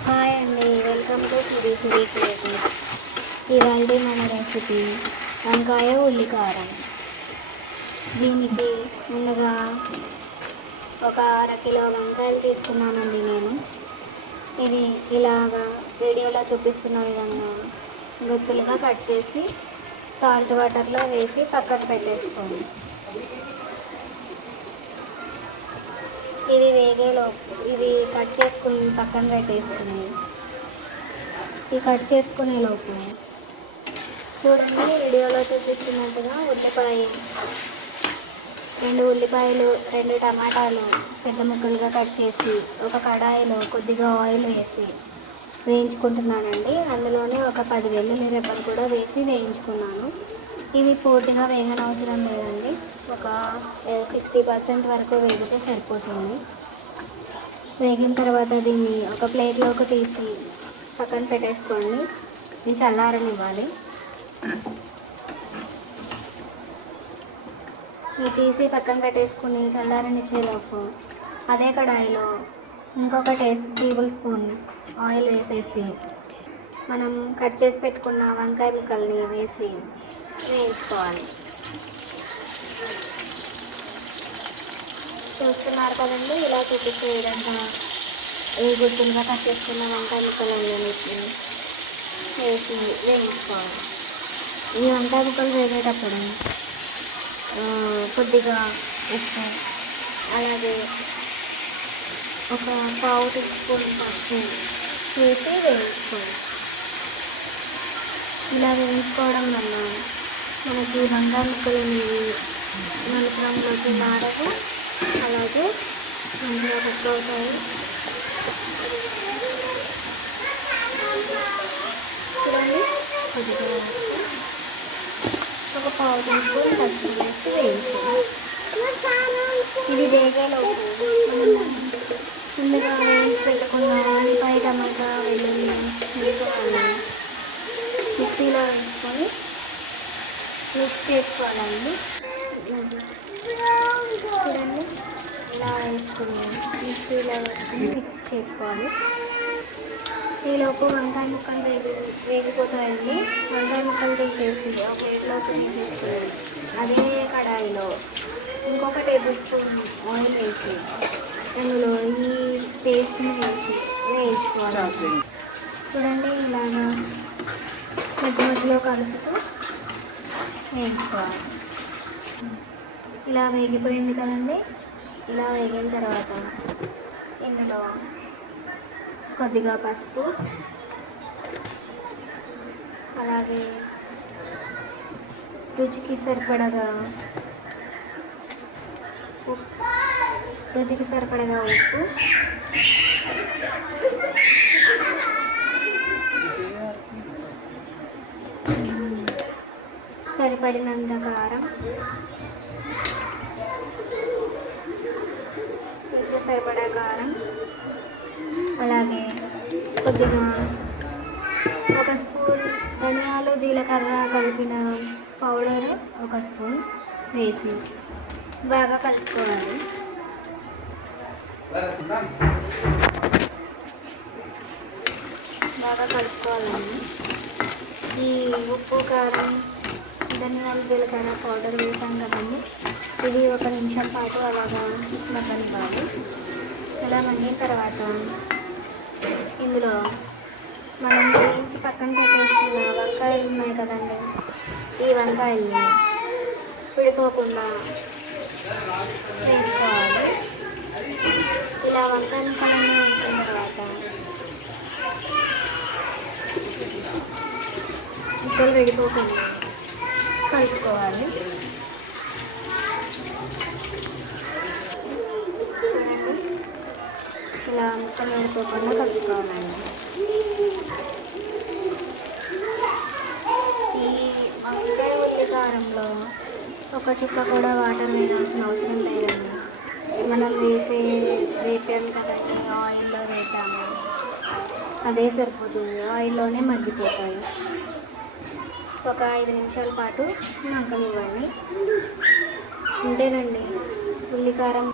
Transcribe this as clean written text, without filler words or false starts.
Hi అండి, welcome to Siri creatives. ఇవాళ మన రెసిపీ వంకాయ ఉల్లికారం. దీనికి ముందుగా ఒక అరకిలో వంకాయలు తీసుకున్నానండి నేను. ఇది ఇలాగా వీడియోలో చూపిస్తున్న విధంగా గుత్తులుగా కట్ చేసి సాల్ట్ వాటర్లో వేసి పక్కన పెట్టేసుకోండి. ఇవి కట్ చేసుకుని పక్కన పెట్టేసుకుని కట్ చేసుకునే లోపు చూడండి, వీడియోలో చూపిస్తున్నట్టుగా రెండు ఉల్లిపాయలు, 2 టమాటాలు పెద్ద ముక్కలుగా కట్ చేసి ఒక కడాయిలో కొద్దిగా ఆయిల్ వేసి వేయించుకుంటున్నానండి. అందులోనే ఒక 10 వెల్లుల్లి రెబ్బలు కూడా వేసి వేయించుకున్నాను. ఇవి పూర్తిగా వేగనవసరం లేదండి, ఒక 60% వరకు వేగితే సరిపోతుంది. వేగిన తర్వాత దీన్ని ఒక ప్లేట్లోకి తీసి పక్కన పెట్టేసుకోండి. ఇది చల్లారనివ్వాలి. ఇది తీసి పక్కన పెట్టేసుకుని చల్లారనిచ్చేలోపు అదే కడాయిలో ఇంకొక టేబుల్ స్పూన్ ఆయిల్ వేసేసి మనం కట్ చేసి పెట్టుకున్న వంకాయ ముక్కల్ని వేసి వేయించుకోవాలి. చూస్తున్నారు కదండి, ఇలా చూపిస్తే విధంగా గుర్తులుగా కట్ చేసుకున్న వంకాయ ముక్కలన్నీ వేసి వేయించుకోవాలి. ఈ వంకాయ ముక్కలు వేగేటప్పుడు కొద్దిగా ఉప్పు, అలాగే ఒక 1/2 టీ స్పూన్ పసుపు వేసి వేయించుకోవాలి. ఇలా వేయించుకోవడం వల్ల మనకి వంకాయ ముక్కలు అనేవి నలుపు రంగులోకి మారవు, అలాగే మంచిగా కుక్ అవుతాయి. చూడండి, కొద్దిగా ఒక 1/2 టీ స్పూన్ పసుపు వేసి వేయించుకోవాలి. ఇది వేగేలోపు ముందుగా వేయించి పెట్టుకున్న ఉల్లిపాయ, టమాటా, వెల్లుల్లి వేసుకోవాలి. మిక్సీలో వేసుకొని మిక్స్ చేసుకోవాలండి. చూడండి, ఇలా వేసుకుని మిక్సీలో వేసుకుని మిక్స్ చేసుకోవాలి. ఈలోపు వంకాయ ముక్కలు వేగిపోతాయండి. వంకాయ ముక్కలు తీసేసి ఒక ప్లేట్లోకి తీసేసుకుని అదే కడాయిలో ఇంకొక టేబుల్ స్పూన్ ఆయిల్ వేసి అందులో ఈ పేస్ట్ని వేసి వేయించుకోవాలి. చూడండి, ఇలాగా మధ్య మధ్యలో కలుపుతూ వేయించుకోవాలి. ఇలా వేగిపోయింది కదండి. ఇలా వేగిన తర్వాత ఇందులో కొద్దిగా పసుపు, అలాగే రుచికి సరిపడగా ఉప్పు, సరిపడినంత కారం, రుచికి సరిపడా కారం, అలాగే కొద్దిగా 1 స్పూన్ ధనియాలు, జీలకర్ర కలిపిన పౌడరు 1 స్పూన్ వేసి బాగా కలుపుకోవాలి. బాగా కలుపుకోవాలండి. ఈ ఉప్పు, కారం, ధనియాలు, జీలకర్ర పౌడర్ వేసాం కదండి, ఇది 1 నిమిషం పాటు అలాగా మగ్గనివ్వాలి. అలా మగ్గిన తర్వాత ఇందులో మనం వేయించి పక్కన పెట్టేసుకున్న వంకాయలు ఉన్నాయి కదండి, ఈ వంకాయల్ని విడిపోకుండా వేసుకోవాలి. ఇలా వంకాయ ముక్కలన్నీ వేసిన తర్వాత ముక్కలు విడిపోకుండా కలుపుకోవాలి. చూడండి, ఇలా ముక్కలు విడిపోకుండా కలుపుకోవాలండి. ఈ వంకాయ ఉల్లికారంలో ఒక చుక్క కూడా వాటర్ వేయాల్సిన అవసరం లేదండి. మనం వేపాము కదండి, ఆయిల్లో వేపాము, అదే సరిపోతుంది. ఆయిల్లోనే మగ్గిపోతాయి. ఒక 5 నిమిషాల పాటు మగ్గనివ్వండి. అంతేనండి, ఉల్లికారం